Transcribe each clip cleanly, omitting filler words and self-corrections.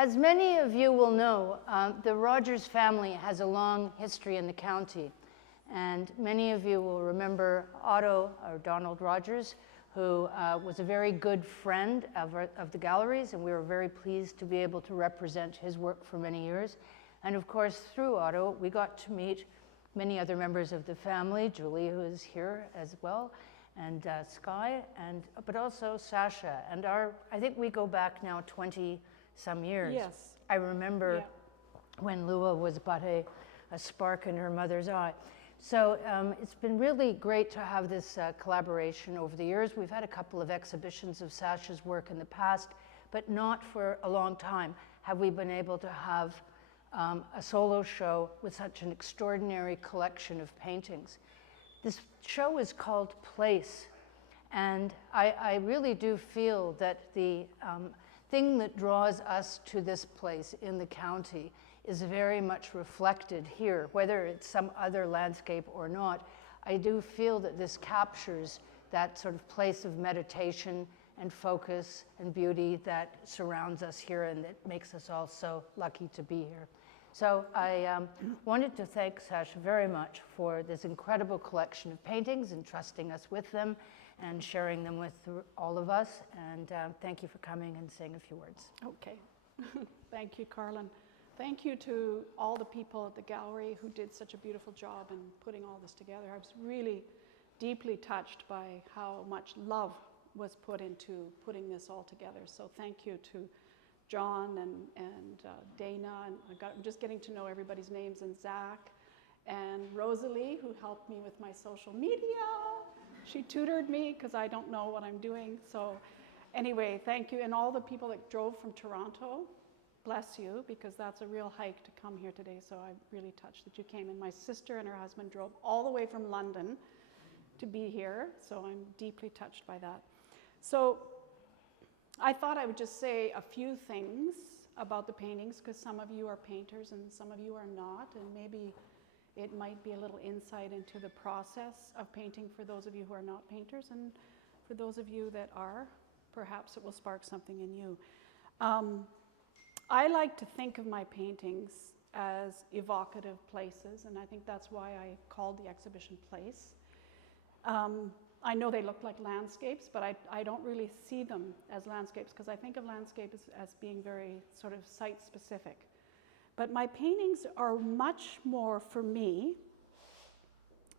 As many of you will know, the Rogers family has a long history in the county. And many of you will remember Otto, or Donald Rogers, who was a very good friend of the galleries, and we were very pleased to be able to represent his work for many years. And of course, through Otto, we got to meet many other members of the family, Julie, who is here as well, and Sky, but also Sasha. And I think we go back now 20 some years. Yes. I remember when Lua was but a spark in her mother's eye. So it's been really great to have this collaboration over the years. We've had a couple of exhibitions of Sasha's work in the past, but not for a long time have we been able to have a solo show with such an extraordinary collection of paintings. This show is called Place, and I really do feel that the thing that draws us to this place in the county is very much reflected here, whether it's some other landscape or not. I do feel that this captures that sort of place of meditation and focus and beauty that surrounds us here and that makes us all so lucky to be here. So I wanted to thank Sasha very much for this incredible collection of paintings and trusting us with them and sharing them with all of us. And thank you for coming and saying a few words. Okay. Thank you, Carlin. Thank you to all the people at the gallery who did such a beautiful job in putting all this together. I was really deeply touched by how much love was put into putting this all together. So thank you to John and Dana, and I'm just getting to know everybody's names, and Zach, and Rosalie, who helped me with my social media. She tutored me because I don't know what I'm doing. So anyway, thank you. And all the people that drove from Toronto, bless you, because that's a real hike to come here today. So I'm really touched that you came. And my sister and her husband drove all the way from London to be here. So I'm deeply touched by that. So I thought I would just say a few things about the paintings, because some of you are painters and some of you are not, and maybe it might be a little insight into the process of painting for those of you who are not painters, and for those of you that are, perhaps it will spark something in you. I like to think of my paintings as evocative places, and I think that's why I called the exhibition Place. I know they look like landscapes, but I don't really see them as landscapes, because I think of landscapes as being very sort of site-specific. But my paintings are much more, for me,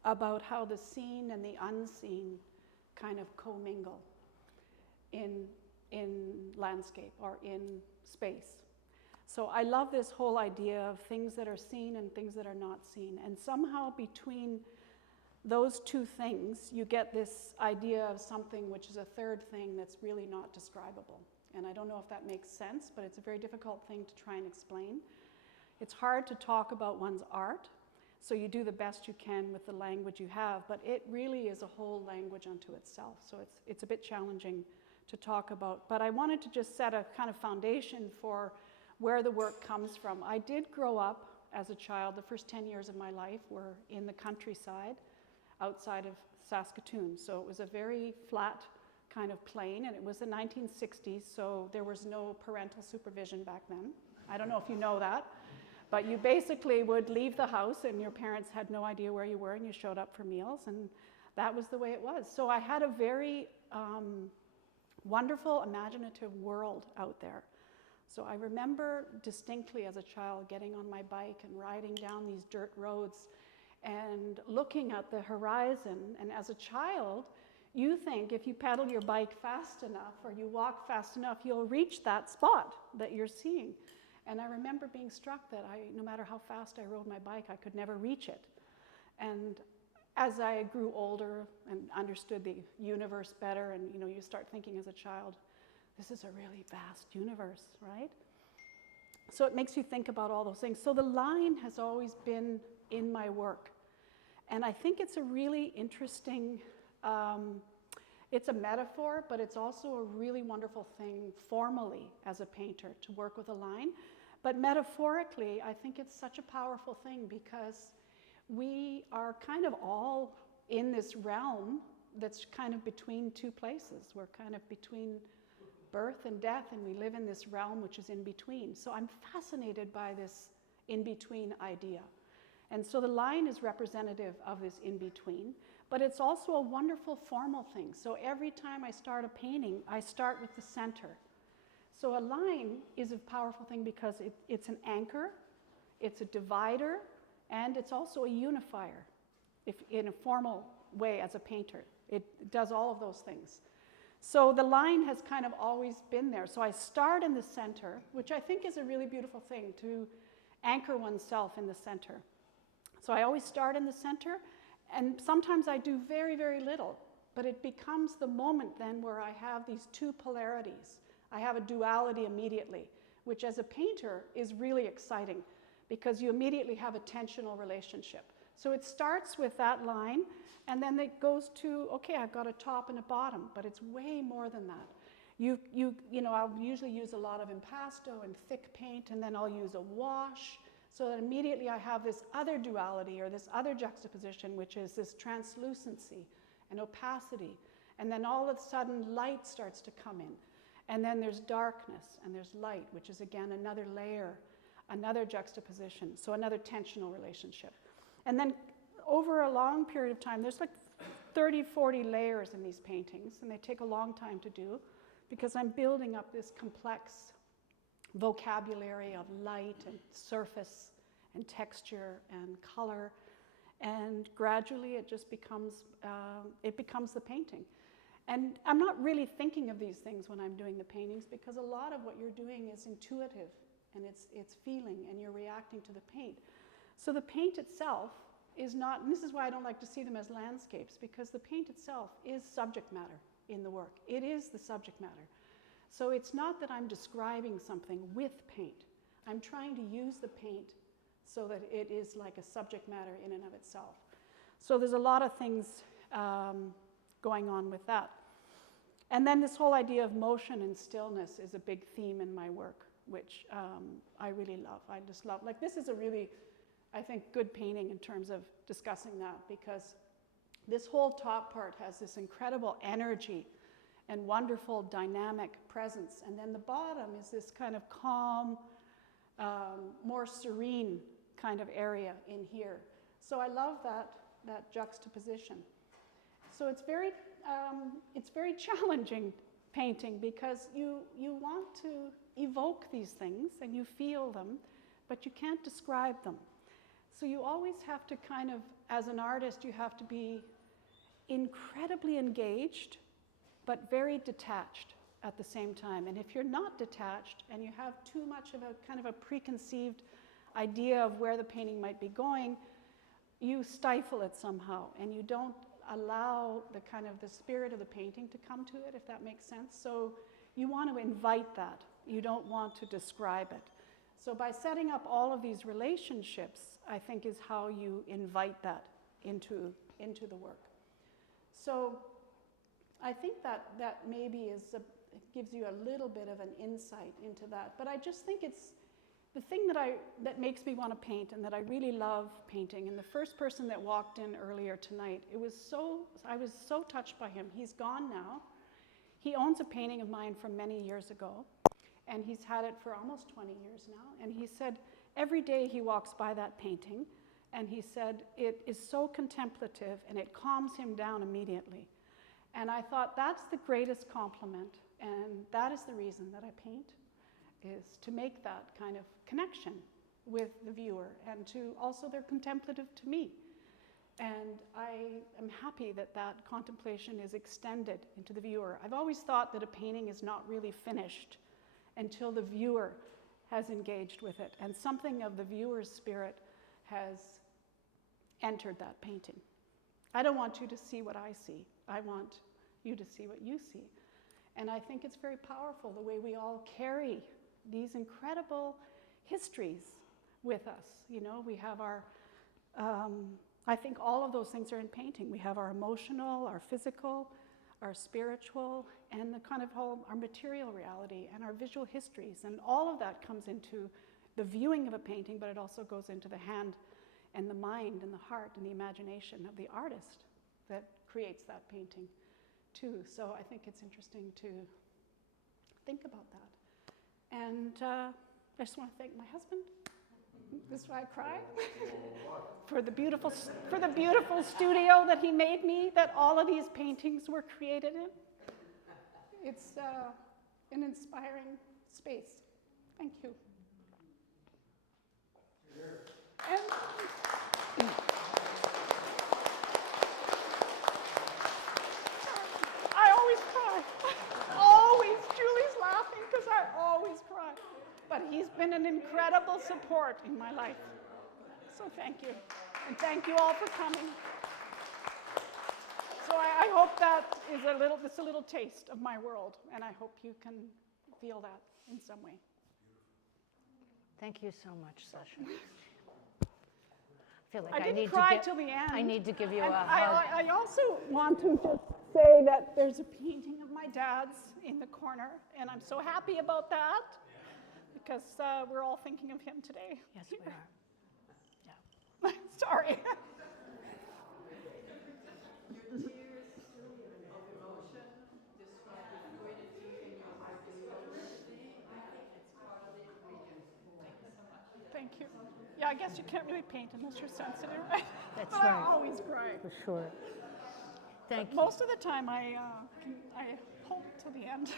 about how the seen and the unseen kind of commingle in landscape or in space. So I love this whole idea of things that are seen and things that are not seen. And somehow between those two things, you get this idea of something which is a third thing that's really not describable. And I don't know if that makes sense, but it's a very difficult thing to try and explain. It's hard to talk about one's art, so you do the best you can with the language you have, but it really is a whole language unto itself. So it's a bit challenging to talk about. But I wanted to just set a kind of foundation for where the work comes from. I did grow up as a child. The first 10 years of my life were in the countryside outside of Saskatoon. So it was a very flat kind of plain, and it was the 1960s, so there was no parental supervision back then. I don't know if you know that, but you basically would leave the house and your parents had no idea where you were, and you showed up for meals, and that was the way it was. So I had a very wonderful, imaginative world out there. So I remember distinctly as a child getting on my bike and riding down these dirt roads and looking at the horizon. And as a child, you think if you pedal your bike fast enough or you walk fast enough, you'll reach that spot that you're seeing. And I remember being struck that no matter how fast I rode my bike, I could never reach it. And as I grew older and understood the universe better, and you start thinking as a child, this is a really vast universe, right? So it makes you think about all those things. So the line has always been in my work. And I think it's a really interesting, it's a metaphor, but it's also a really wonderful thing formally as a painter to work with a line. But metaphorically, I think it's such a powerful thing because we are kind of all in this realm that's kind of between two places. We're kind of between birth and death, and we live in this realm which is in between. So I'm fascinated by this in-between idea. And so the line is representative of this in-between, but it's also a wonderful formal thing. So every time I start a painting, I start with the center. So a line is a powerful thing because it's an anchor, it's a divider, and it's also a unifier, if in a formal way as a painter. It does all of those things. So the line has kind of always been there. So I start in the center, which I think is a really beautiful thing, to anchor oneself in the center. So I always start in the center, and sometimes I do very, very little, but it becomes the moment then where I have these two polarities. I have a duality immediately, which as a painter is really exciting because you immediately have a tensional relationship. So it starts with that line, and then it goes to, okay, I've got a top and a bottom, but it's way more than that. You know, I'll usually use a lot of impasto and thick paint, and then I'll use a wash, so that immediately I have this other duality or this other juxtaposition, which is this translucency and opacity. And then all of a sudden, light starts to come in. And then there's darkness and there's light, which is again another layer, another juxtaposition, so another tensional relationship. And then over a long period of time, there's like 30, 40 layers in these paintings, and they take a long time to do because I'm building up this complex vocabulary of light and surface and texture and color, and gradually it just becomes the painting. And I'm not really thinking of these things when I'm doing the paintings because a lot of what you're doing is intuitive and it's feeling and you're reacting to the paint. So the paint itself is not, and this is why I don't like to see them as landscapes, because the paint itself is subject matter in the work. It is the subject matter. So it's not that I'm describing something with paint. I'm trying to use the paint so that it is like a subject matter in and of itself. So there's a lot of things going on with that. And then this whole idea of motion and stillness is a big theme in my work, which I really love. I just love, like this is a really, I think, good painting in terms of discussing that, because this whole top part has this incredible energy and wonderful dynamic presence. And then the bottom is this kind of calm, more serene kind of area in here. So I love that juxtaposition. So it's very challenging painting because you want to evoke these things and you feel them, but you can't describe them. So you always have to kind of, as an artist, you have to be incredibly engaged, but very detached at the same time. And if you're not detached and you have too much of a kind of a preconceived idea of where the painting might be going, you stifle it somehow and you don't allow the kind of the spirit of the painting to come to it, if that makes sense. So you want to invite that. You don't want to describe it. So by setting up all of these relationships, I think is how you invite that into the work. So I think that maybe gives you a little bit of an insight into that. But I just think it's the thing that makes me want to paint and that I really love painting. And the first person that walked in earlier tonight, I was so touched by him. He's gone now. He owns a painting of mine from many years ago, and he's had it for almost 20 years now. And he said every day he walks by that painting, and he said it is so contemplative and it calms him down immediately. And I thought that's the greatest compliment, and that is the reason that I paint, is to make that kind of connection with the viewer, and to also they're contemplative to me. And I am happy that that contemplation is extended into the viewer. I've always thought that a painting is not really finished until the viewer has engaged with it, and something of the viewer's spirit has entered that painting. I don't want you to see what I see. I want you to see what you see. And I think it's very powerful the way we all carry these incredible histories with us. You know, we have our, I think all of those things are in painting. We have our emotional, our physical, our spiritual, and the kind of whole, our material reality and our visual histories. And all of that comes into the viewing of a painting, but it also goes into the hand and the mind and the heart and the imagination of the artist that creates that painting too. So I think it's interesting think about that. And I just want to thank my husband. This is why I cry. for the beautiful studio that he made me, that all of these paintings were created in. It's an inspiring space. Thank you. And I always cry. Always. Julie's laughing because I always cry. But he's been an incredible support in my life. So thank you. And thank you all for coming. So I hope that is a little taste of my world, and I hope you can feel that in some way. Thank you so much, Sasha. I feel like I I didn't need cry to till the end. I need to give you And a hug. I also want to just say that there's a painting of my dad's in the corner, and I'm so happy about that because we're all thinking of him today. Yes, we are. Yeah. Sorry. Thank you. Yeah, I guess you can't really paint unless you're sensitive, right? That's But right. I always cry. For sure. Thank you. Most of the time, I hold it till the end.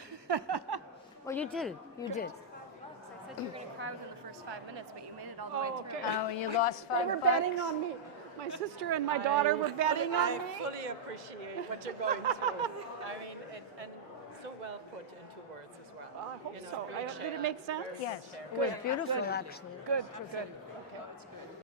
Well, you did. You did. I said you were going to cry within the first 5 minutes, but you made it all the way through. Okay. Oh, and you lost $5. They were betting on me. My sister and my daughter were betting on me. I fully appreciate what you're going through. I mean, and so well put into words as well. I hope You know, so. great Did it share. make sense? Yes, Share. it was beautiful, actually. Good. Okay, that's good.